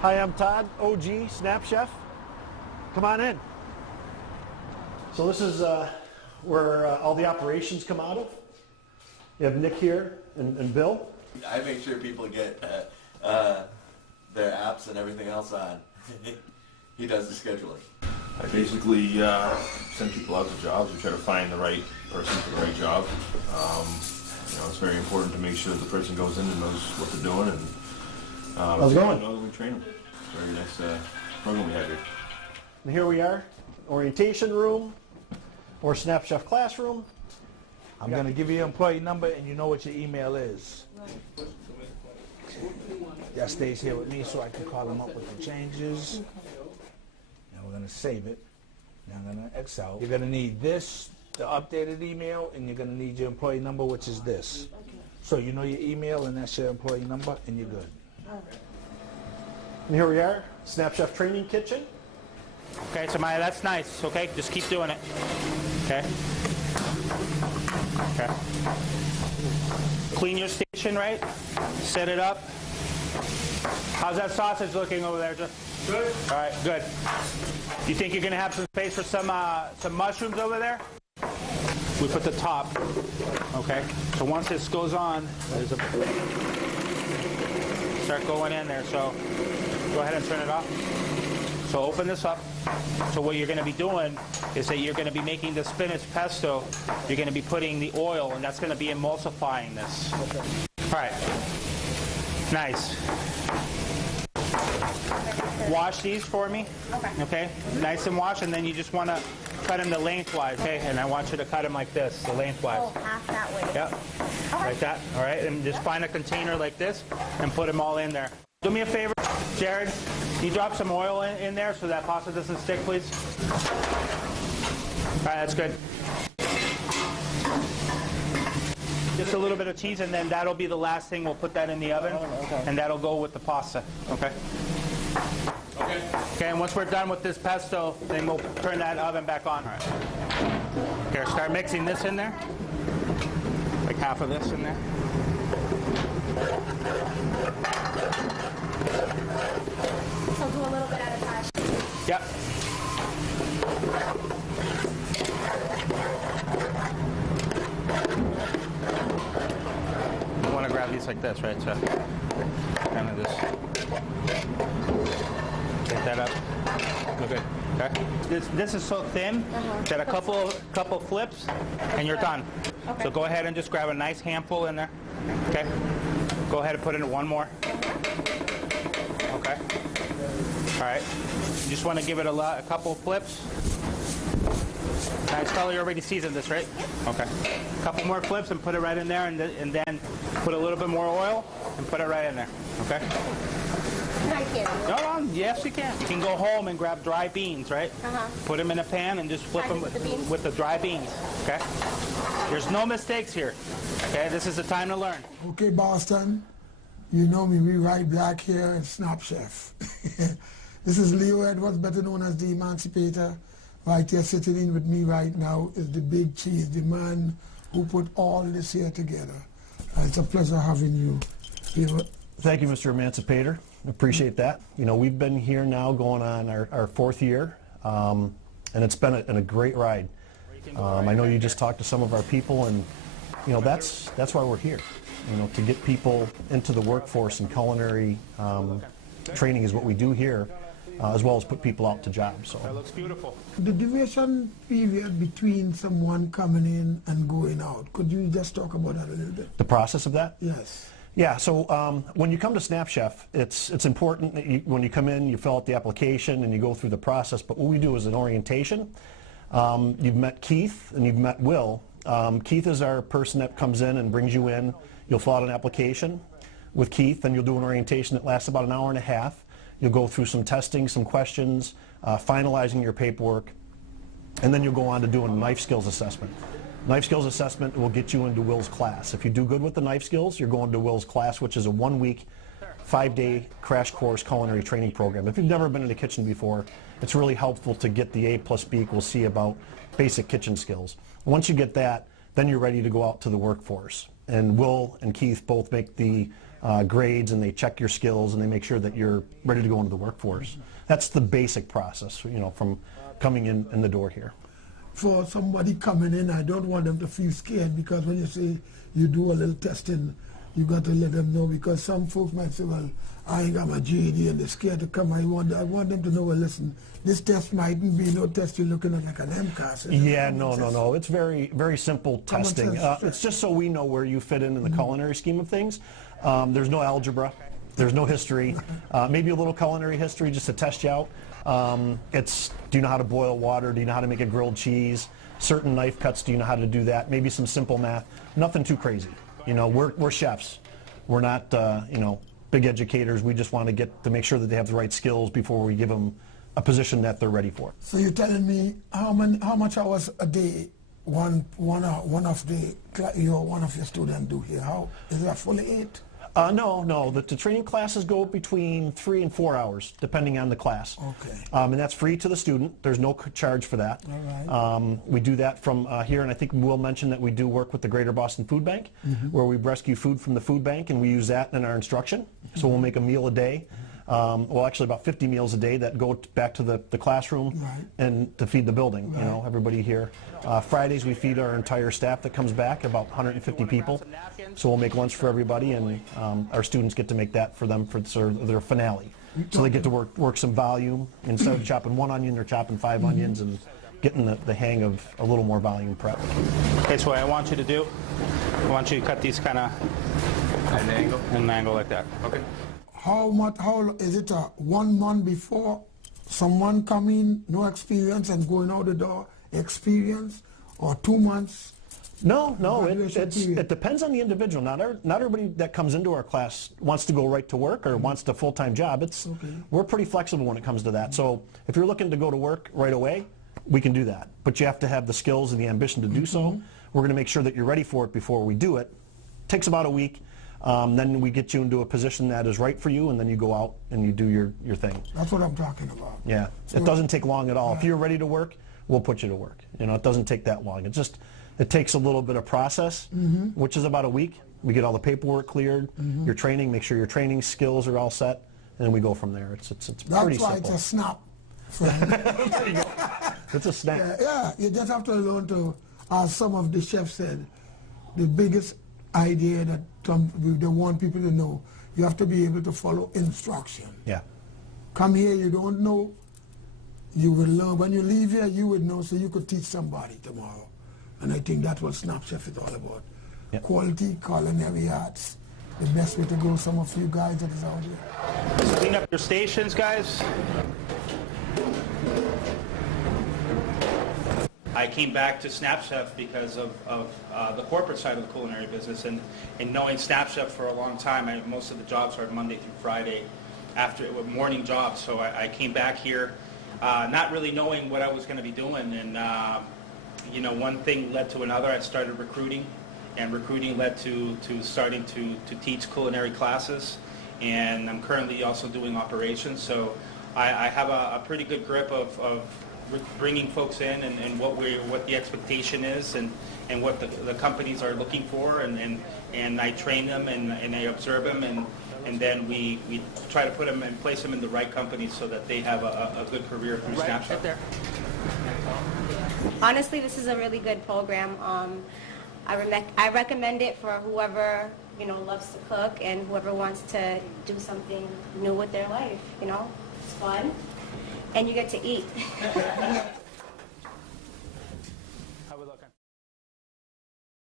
Hi, I'm Todd, OG Snapchef. Come on in. So this is where all the operations come out of. You have Nick here and Bill. I make sure people get their apps and everything else on. He does the scheduling. I basically send people out to jobs. We try to find the right person for the right job. It's very important to make sure the person goes in and knows what they're doing. And how's it going? We train them. It's a very nice program we have here. And here we are, orientation room or Snapchef classroom. I'm going to give you your employee number and you know what your email is. That stays here with me so I can call them up with the changes. Now we're going to save it. Now I'm going to X out. You're going to need this, the updated email, and you're going to need your employee number, which is this. So you know your email and that's your employee number and you're good. And here we are, Snapchef Training Kitchen. Okay, so Maya, that's nice. Okay, just keep doing it. Okay. Okay. Clean your station, right? Set it up. How's that sausage looking over there? Just good. All right, good. You think you're gonna have some space for some mushrooms over there? We put the top. Okay. So once this goes on, there's a start going in there. So go ahead and turn it off. So open this up. So what you're going to be doing is that you're going to be making the spinach pesto. You're going to be putting the oil, and that's going to be emulsifying this. Okay. All right. Nice. Wash these for me. Okay. Okay. Nice and wash, and then you just want to cut them the lengthwise. Okay. And I want you to cut them like this, the lengthwise. Oh, half that way. Yep. Okay. Like that. All right. And just find a container like this and put them all in there. Do me a favor, Jared. Can you drop some oil in there so that pasta doesn't stick, please? All right, that's good. Just a little bit of cheese, and then that'll be the last thing. We'll put that in the oven, and that'll go with the pasta. Okay? Okay. Okay, and once we're done with this pesto, then we'll turn that oven back on. All right. Okay, start mixing this in there. Like half of this in there. So do a little bit at a time. Yep. You want to grab these like this, right? So kind of just get that up. Okay. Okay. This is so thin that a couple flips and you're done. Okay. So go ahead and just grab a nice handful in there. Okay. Go ahead and put in one more. Okay. All right. You just want to give it a couple of flips. Nice color. You already seasoned this, right? Okay. A couple more flips and put it right in there, and then put a little bit more oil and put it right in there. Okay. I can't. No, yes, you can. You can go home and grab dry beans, right? Put them in a pan and just flip them with the dry beans. Okay. There's no mistakes here. Okay. This is the time to learn. Okay, Boston. You know me, we write black here at Snapchef. This is Leo Edwards, better known as the Emancipator. Right here sitting in with me right now is the big cheese, the man who put all this here together. It's a pleasure having you. Leo. Thank you, Mr. Emancipator. Appreciate that. You know, we've been here now going on our fourth year, and it's been a great ride. I know you just talked to some of our people, and you know that's why we're here. You know, to get people into the workforce, and culinary training is what we do here, as well as put people out to jobs. So that looks beautiful. The duration period between someone coming in and going out, could you just talk about that a little bit? The process of that? Yes. Yeah, so when you come to Snapchef, it's important that when you come in, you fill out the application and you go through the process, but what we do is an orientation. You've met Keith and you've met Will. Keith is our person that comes in and brings you in. You'll fill out an application with Keith, and you'll do an orientation that lasts about an hour and a half. You'll go through some testing, some questions, finalizing your paperwork, and then you'll go on to do a knife skills assessment. Knife skills assessment will get you into Will's class. If you do good with the knife skills, you're going to Will's class, which is a 1-week, 5-day crash course culinary training program. If you've never been in a kitchen before, it's really helpful to get the A + B = C about basic kitchen skills. Once you get that, then you're ready to go out to the workforce. and Will and Keith both make the grades, and they check your skills, and they make sure that you're ready to go into the workforce. That's the basic process, you know, from coming in the door here. For somebody coming in, I don't want them to feel scared, because when you say you do a little testing, you got to let them know, because some folks might say, well, I ain't got my GED and they're scared to come. I want them to know, well, listen, this test mightn't be no test you're looking at like an MCAS. Yeah, no. It's very, very simple testing. It's just so we know where you fit in the culinary scheme of things. There's no algebra. There's no history. Maybe a little culinary history just to test you out. It's, do you know how to boil water? Do you know how to make a grilled cheese? Certain knife cuts, do you know how to do that? Maybe some simple math. Nothing too crazy. You know, we're chefs. We're not, you know, big educators. We just want to get to make sure that they have the right skills before we give them a position that they're ready for. So you're telling me how much hours a day one of your students do here? How is that fully 8? No. The training classes go between 3 and 4 hours, depending on the class. Okay. And that's free to the student. There's no charge for that. All right. We do that from here, and I think we'll mention that we do work with the Greater Boston Food Bank, where we rescue food from the food bank, and we use that in our instruction. So we'll make a meal a day. Well, actually about 50 meals a day that go back to the classroom and to feed the building, you know, everybody here. Fridays we feed our entire staff that comes back, about 150 people. So we'll make lunch for everybody, and our students get to make that for them for their finale. So they get to work some volume. Instead of chopping 1 onion, they're chopping 5 onions and getting the hang of a little more volume prep. Okay, so what I want you to do, I want you to cut these kind of At an angle? at an angle like that. Okay. How is it 1 month before someone come in, no experience, and going out the door, experience, or 2 months? No, Evaluation period. it depends on the individual. Not everybody that comes into our class wants to go right to work or wants a full-time job. We're pretty flexible when it comes to that. So if you're looking to go to work right away, we can do that. But you have to have the skills and the ambition to do so. We're going to make sure that you're ready for it before we do it. Takes about a week. Then we get you into a position that is right for you, and then you go out and you do your thing. That's what I'm talking about. Yeah, it doesn't take long at all. If you're ready to work, we'll put you to work. You know, it doesn't take that long. It takes a little bit of process, which is about a week. We get all the paperwork cleared, your training, make sure your training skills are all set, and then we go from there. It's That's pretty why simple. it's a snap. friend. There you go. It's a snap. Yeah, you just have to learn to, as some of the chefs said, the biggest idea that they want people to know, you have to be able to follow instruction. Yeah. Come here, you don't know, you will learn. When you leave here, you would know, so you could teach somebody tomorrow. And I think that's what Snapchef is all about. Yep. Quality culinary arts. The best way to go, some of you guys that is out here. Clean up your stations, guys. I came back to Snapchef because of the corporate side of the culinary business, and knowing Snapchef for a long time, most of the jobs are Monday through Friday, morning jobs. So I came back here, not really knowing what I was going to be doing, and you know, one thing led to another. I started recruiting, and recruiting led to starting to teach culinary classes, and I'm currently also doing operations. So I have a pretty good grip of bringing folks in and what the expectation is and what the companies are looking for, and I train them and I observe them, and then we try to put them and place them in the right companies so that they have a good career through Snapchat. Right there. Honestly, this is a really good program. I recommend it for whoever, you know, loves to cook and whoever wants to do something new with their life. You know, it's fun, and you get to eat.